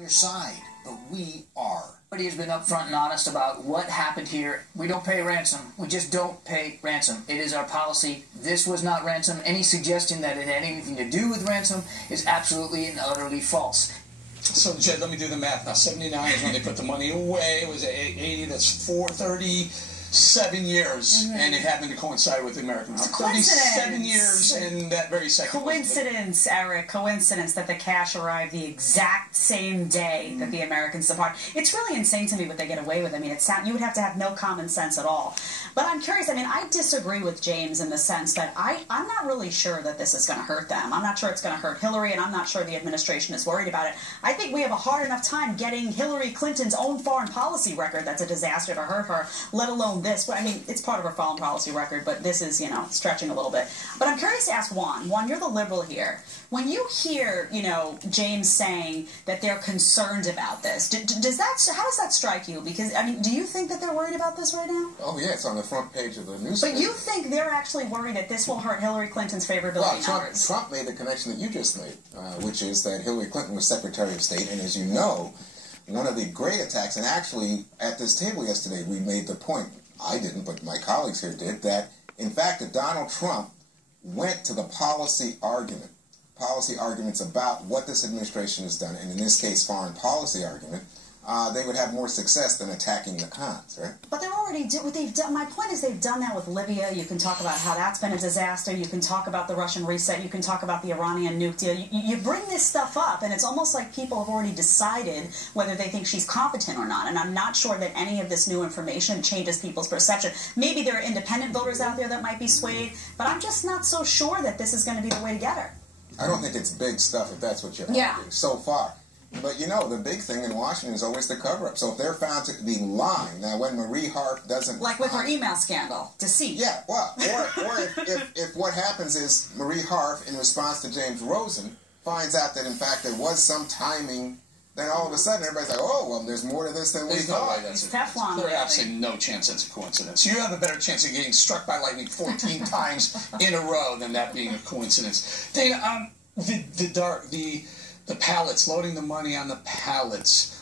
Your side, but we are. Everybody has been upfront and honest about what happened here. We don't pay ransom. We just don't pay ransom. It is our policy. This was not ransom. Any suggestion that it had anything to do with ransom is absolutely and utterly false. So, Jed, let me do the math now. 79 is when they put the money away. It was 80. That's 37 years, and it happened to coincide with the American Heart. 37 years in that very second. Coincidence, Eric. Coincidence that the cash arrived the exact same day that the Americans depart. It's really insane to me what they get away with. I mean, you would have to have no common sense at all. But I'm curious. I mean, I disagree with James in the sense that I'm not really sure that this is going to hurt them. I'm not sure it's going to hurt Hillary, and I'm not sure the administration is worried about it. I think we have a hard enough time getting Hillary Clinton's own foreign policy record that's a disaster to hurt her, let alone this. I mean, it's part of her foreign policy record, but this is, stretching a little bit. But I'm curious to ask Juan. Juan, you're the liberal here. When you hear, James saying that they're concerned about this, how does that strike you? Because, I mean, do you think that they're worried about this right now? Oh, yeah, it's on the front page of the newspaper. But you think they're actually worried that this will hurt Hillary Clinton's favorability numbers? Trump made the connection that you just made, which is that Hillary Clinton was Secretary of State, and as you know, one of the great attacks, and actually at this table yesterday we made the point, I didn't, but my colleagues here did, that in fact that Donald Trump went to the policy arguments about what this administration has done, and in this case foreign policy argument, they would have more success than attacking the cons, right? But they're already what they've done. My point is they've done that with Libya. You can talk about how that's been a disaster. You can talk about the Russian reset. You can talk about the Iranian nuke deal. You bring this stuff up, and it's almost like people have already decided whether they think she's competent or not. And I'm not sure that any of this new information changes people's perception. Maybe there are independent voters out there that might be swayed, but I'm just not so sure that this is going to be the way to get her. I don't think it's big stuff if that's what you're arguing so far. But, the big thing in Washington is always the cover-up. So if they're found to be lying, now when Marie Harf doesn't... Like with her email scandal, deceit. Yeah, well, or if what happens is Marie Harf, in response to James Rosen, finds out that, in fact, there was some timing, then all of a sudden everybody's like, oh, well, there's more to this than we thought. There's absolutely no chance it's a coincidence. You have a better chance of getting struck by lightning 14 times in a row than that being a coincidence. Dana, the pallets, loading the money on the pallets.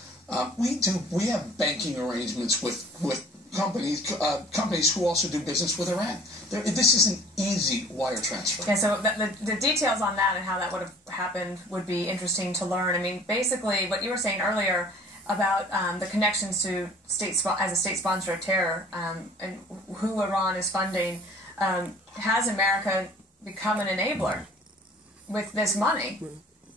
We have banking arrangements with companies who also do business with Iran. This is an easy wire transfer. Yeah, so the details on that and how that would have happened would be interesting to learn. I mean, basically, what you were saying earlier about the connections to as a state sponsor of terror and who Iran is funding, has America become an enabler with this money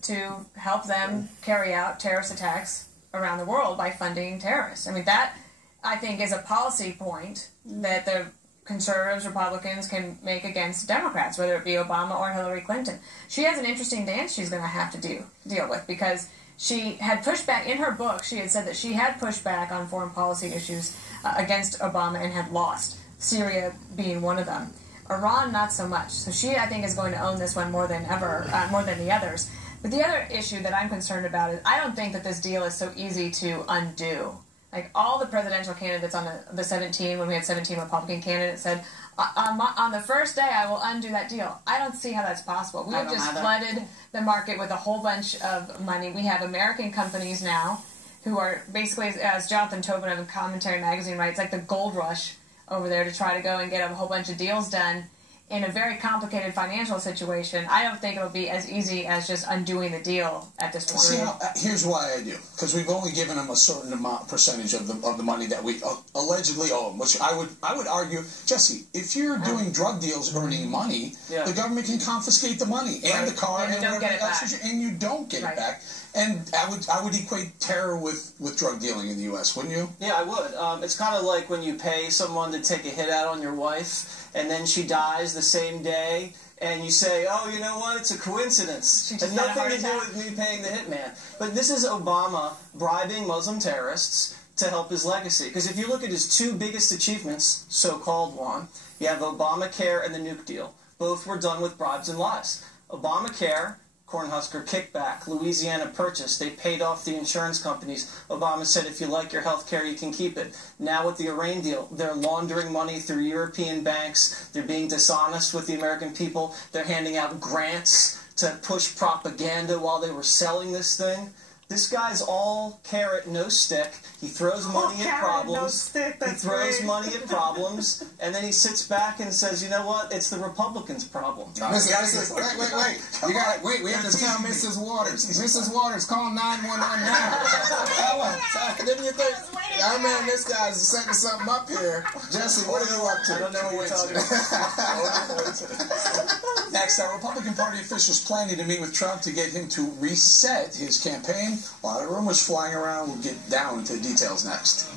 to help them carry out terrorist attacks around the world by funding terrorists? I mean, that, I think, is a policy point that the conservatives, Republicans can make against Democrats, whether it be Obama or Hillary Clinton. She has an interesting dance she's going to have to deal with, because she had pushed back. In her book, she had said that she had pushed back on foreign policy issues against Obama and had lost, Syria being one of them. Iran, not so much. So she, I think, is going to own this one more than ever, more than the others. But the other issue that I'm concerned about is I don't think that this deal is so easy to undo. Like, all the presidential candidates on the 17, when we had 17 Republican candidates, said, on the first day, I will undo that deal. I don't see how that's possible. We have just flooded the market with a whole bunch of money. We have American companies now who are basically, as Jonathan Tobin of Commentary Magazine writes, like the gold rush over there to try to go and get a whole bunch of deals done in a very complicated financial situation. I don't think it'll be as easy as just undoing the deal at this point. See, here's why I do. Because we've only given them a certain percentage of the money that we allegedly owe them. Which I would argue, Jesse, if you're doing drug deals earning money, the government can confiscate the money and the car and whatever else, and you don't get it back. And I would equate terror with drug dealing in the U.S., wouldn't you? Yeah, I would. It's kind of like when you pay someone to take a hit out on your wife, and then she dies the same day, and you say, oh, you know what, it's a coincidence. It has nothing to do with me paying the hitman. But this is Obama bribing Muslim terrorists to help his legacy. Because if you look at his two biggest achievements, so-called one, you have Obamacare and the nuke deal. Both were done with bribes and lies. Obamacare, Cornhusker kickback, Louisiana Purchase, they paid off the insurance companies. Obama said, if you like your health care, you can keep it. Now with the Iran deal, they're laundering money through European banks. They're being dishonest with the American people. They're handing out grants to push propaganda while they were selling this thing. This guy's all carrot, no stick. He throws money at problems. No stick, that's he throws great. money at problems, and then he sits back and says, "You know what? It's the Republicans' problem." Wait. You got to wait. We have to tell Mrs. Waters. Mrs. Waters, call 911 now. Didn't you think? I mean, this guy's setting something up here. Jesse, what are you up to? I don't know what you're talking about. Next, our Republican Party officials planning to meet with Trump to get him to reset his campaign. A lot of rumors flying around. We'll get down to the details next.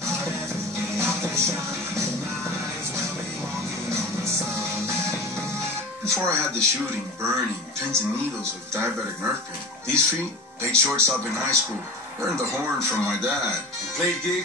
Before I had the shooting, burning, pins and needles of diabetic nerve pain. These feet, played shortstop in high school. Learned the horn from my dad. And played gigs.